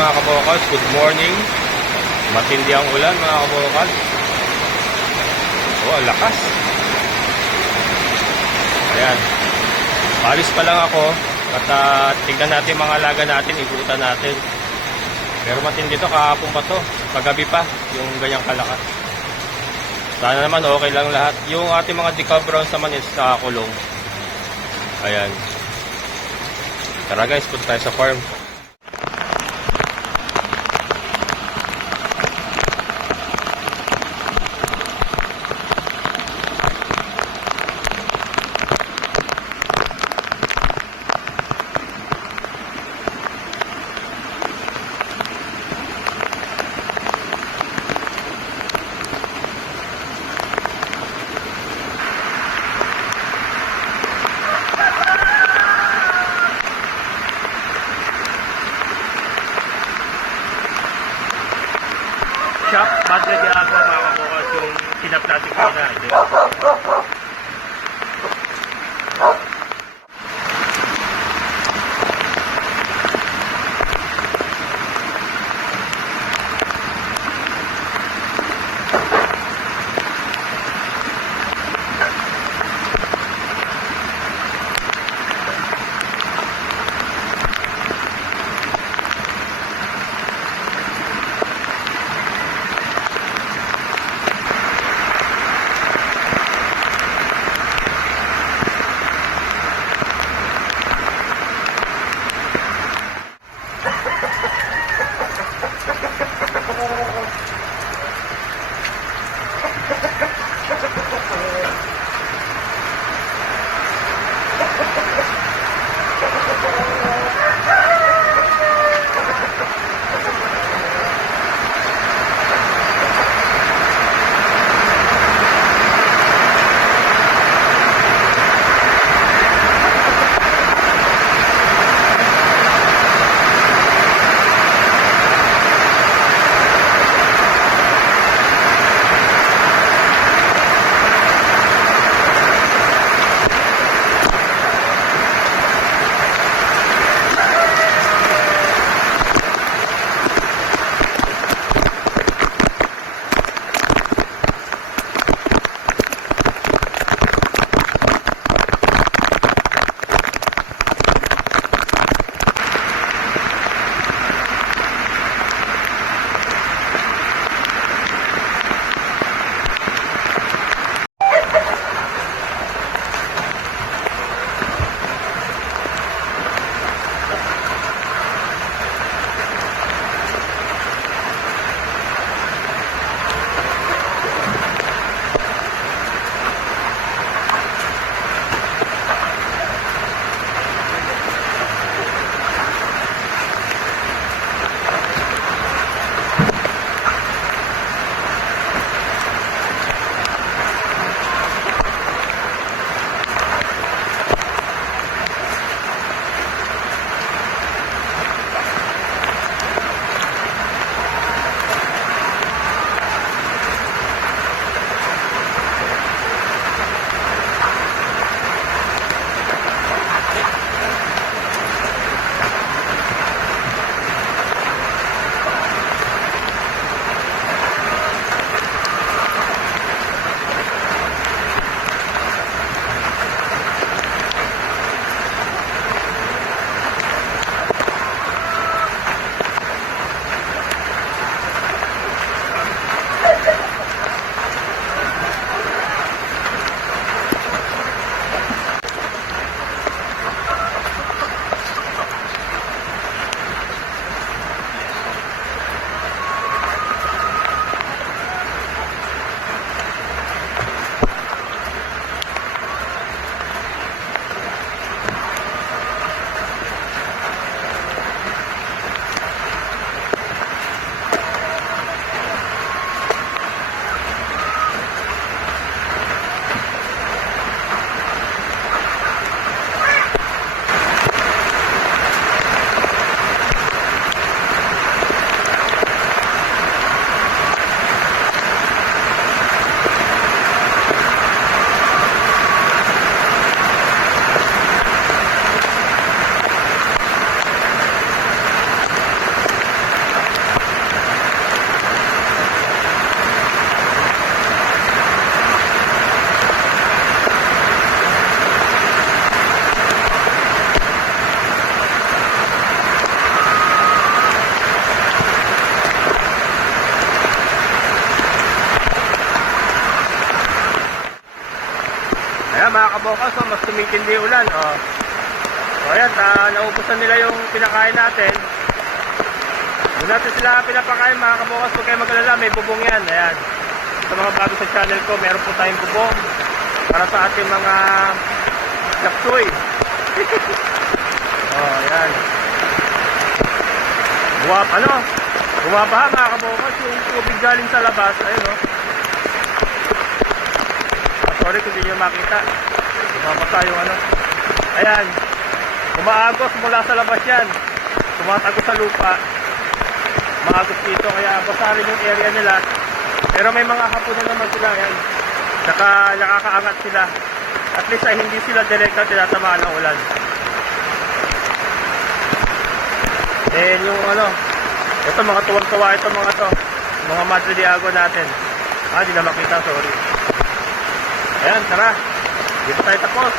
mga kabokals, good morning. Matindi ang ulan mga kabokals. Oh, ang lakas. Ayan. Palis pa lang ako at tignan natin mga alaga natin, igutan natin. Pero matindi to, kahapon pa to. Paggabi pa, yung ganyang kalakas. Sana naman okay lang lahat. Yung ating mga decal browns naman is nakakulong. Ayan. Tara guys, punta tayo sa farm. Shop, Madre de Agua mga kabukas, yung sinap natin ko na. Ayan mga kabukas, oh, mas tumitindi ulan. Oh. So ayan, naubusan nila yung pinakain natin. Doon natin sila pinapakain mga kabukas. Huwag kayo mag-alala, may bubong yan. Ayan. Sa mga bago sa channel ko, meron po tayong bubong para sa ating mga lapsoy. Oh, ayan. Bumabaha mga kabukas yung tubig galing sa labas. Ayun, oh. Sorry kung hindi nyo makita. Bumabasa yung ano. Ayan. Umaagos mula sa labas yan. Tumatago sa lupa. Maagos dito. Kaya basa rin yung area nila. Pero may mga hapon na naman sila. Ayan. Saka nakakaangat sila. At least ay hindi sila direkta tinatamaan ng ulan. Then yung ano. Ito mga tuwang-tuwa ito mga to. Mga Madre de Agua natin. Hindi na makita. Sorry. Ayan, tara. Dito tayo tapos.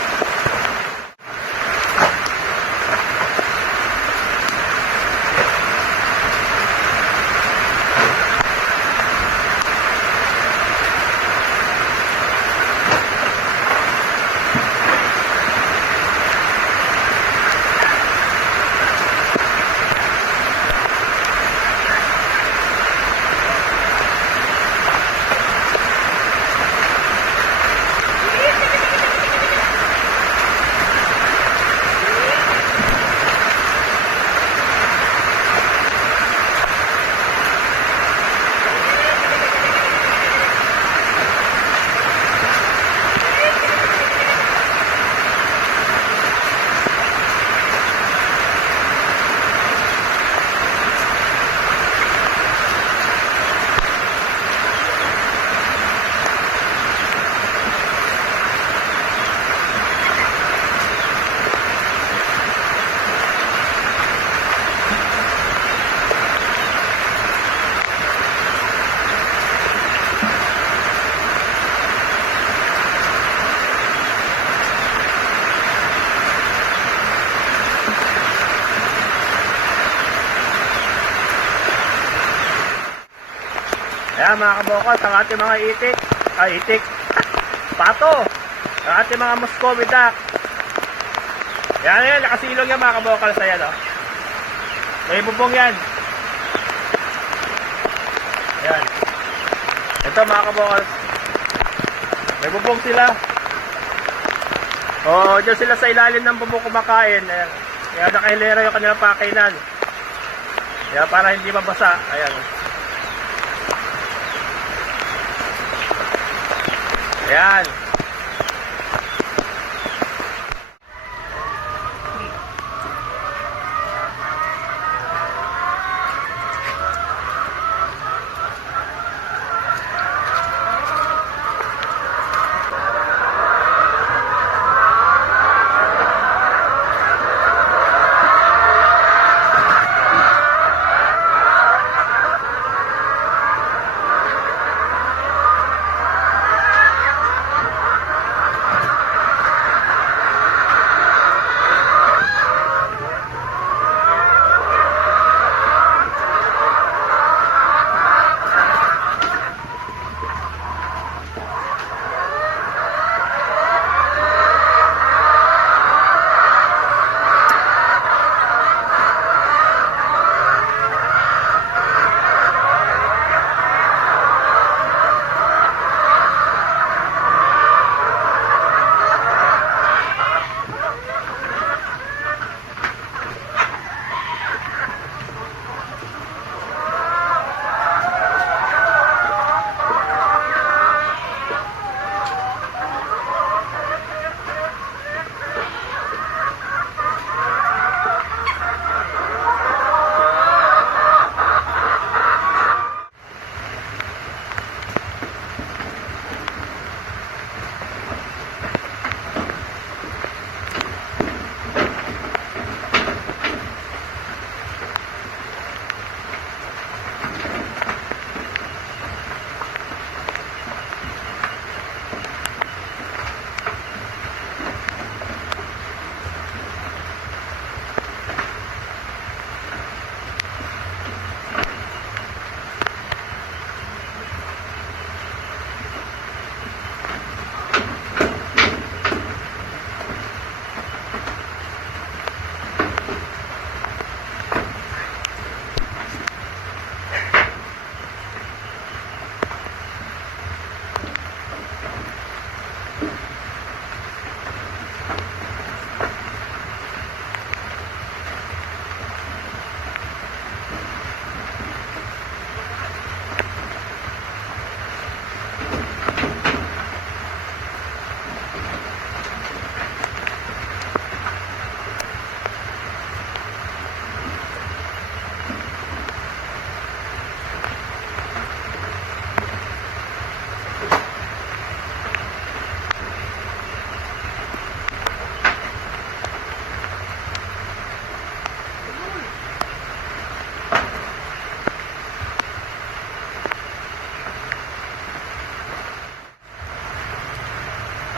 Ayan mga kabukas, ang ating mga itik, pato, ang ating mga Muscovy duck. Yan, nakasilong yan mga kabukas. Ayan, oh. May bubong yan. Ayan. Ito mga kabukas, may bubong sila. Diyan sila sa ilalim ng bubong kumakain. Ayan. Kaya nakahilera yung kanilang pakainan. Kaya para hindi mabasa. Ayan. Ayan.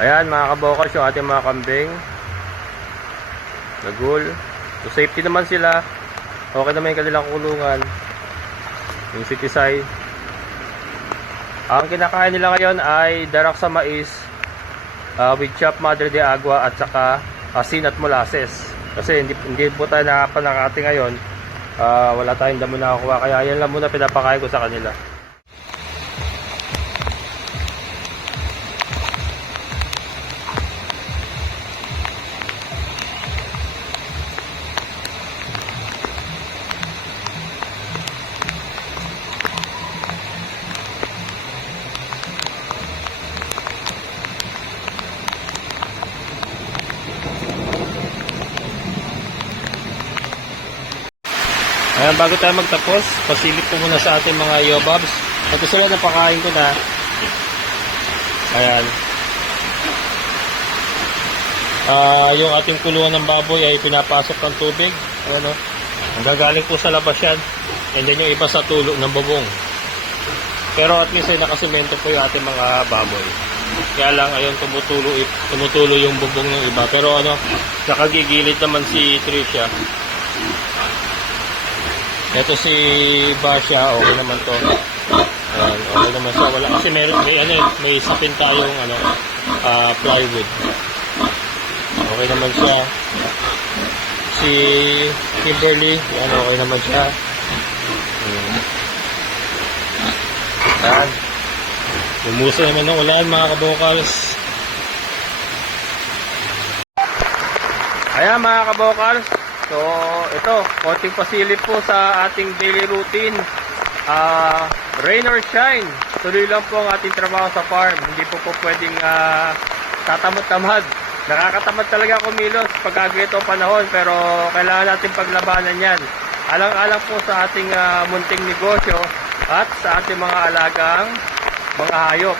Ayan mga kabokals, yung ating mga kambing. Nagul. So safety naman sila. Okay naman yung kanilang kulungan. Yung sitisay. Ang kinakain nila ngayon ay darak sa mais with chopped madre de agua at saka asin at molasses. Kasi hindi po tayo nakapanakati ngayon. Wala tayong damo na nakuha. Kaya yan lang muna pinapakain ko sa kanila. Ayan, bago tayo magtapos, pasilip ko muna sa ating mga yobabs. Ito sila, napakain ko na. Ayan. Yung ating kulungan ng baboy ay pinapasok ng tubig. Ayan o. Ang gagaling po sa labas yan. And then yung iba sa tulo ng bubong. Pero at least ay nakasemento po yung ating mga baboy. Kaya lang, ayun, tumutulo yung bubong ng iba. Pero ano, nakagigilid naman si Tricia. Ito si Basha, okay naman to. Ayan, okay naman siya. Wala kasi may sapin tayong plywood. Okay naman siya. Si Kimberly, yan, okay naman siya. Ayan. Lumusa naman ng ulan mga kabokals. Ayan mga kabokals. So, ito, konting pasilip po sa ating daily routine. Rain or shine, tuloy lang po ang ating trabaho sa farm. Hindi po pwedeng tatamad-tamad. Nakakatamad talaga kumilos pag ganito panahon, pero kailangan natin paglabanan yan. Alang-alang po sa ating munting negosyo at sa ating mga alagang mga hayop.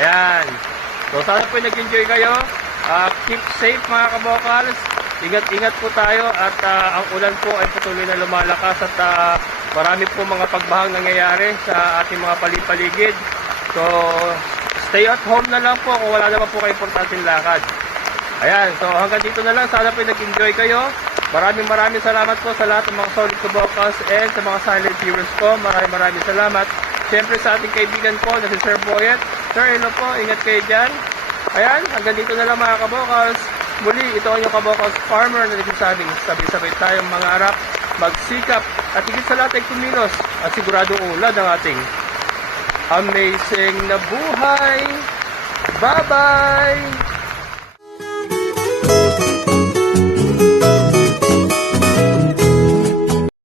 Ayan. So, sana po nag-enjoy kayo. Keep safe mga kabokals. Ingat-ingat po tayo at ang ulan po ay patuloy na lumalakas at marami po mga pagbahang nangyayari sa ating mga paligid. So, stay at home na lang po kung wala naman po kayo importanteng lakad. Ayan, so hanggang dito na lang. Sana po nag-enjoy kayo. Maraming salamat po sa lahat ng mga solid kabokals and sa mga silent viewers ko. Maraming salamat. Siyempre sa ating kaibigan po na si Sir Boyet. Sir, hello po. Ingat kayo dyan. Ayan, hanggang dito na lang mga kabokals. Muli, ito ang yung kabokals farmer na nagsasabing sabay-sabay tayong mga harap, magsikap at higit sa lahat ay kumilos at siguradong ulad ang ating amazing na buhay. Bye-bye!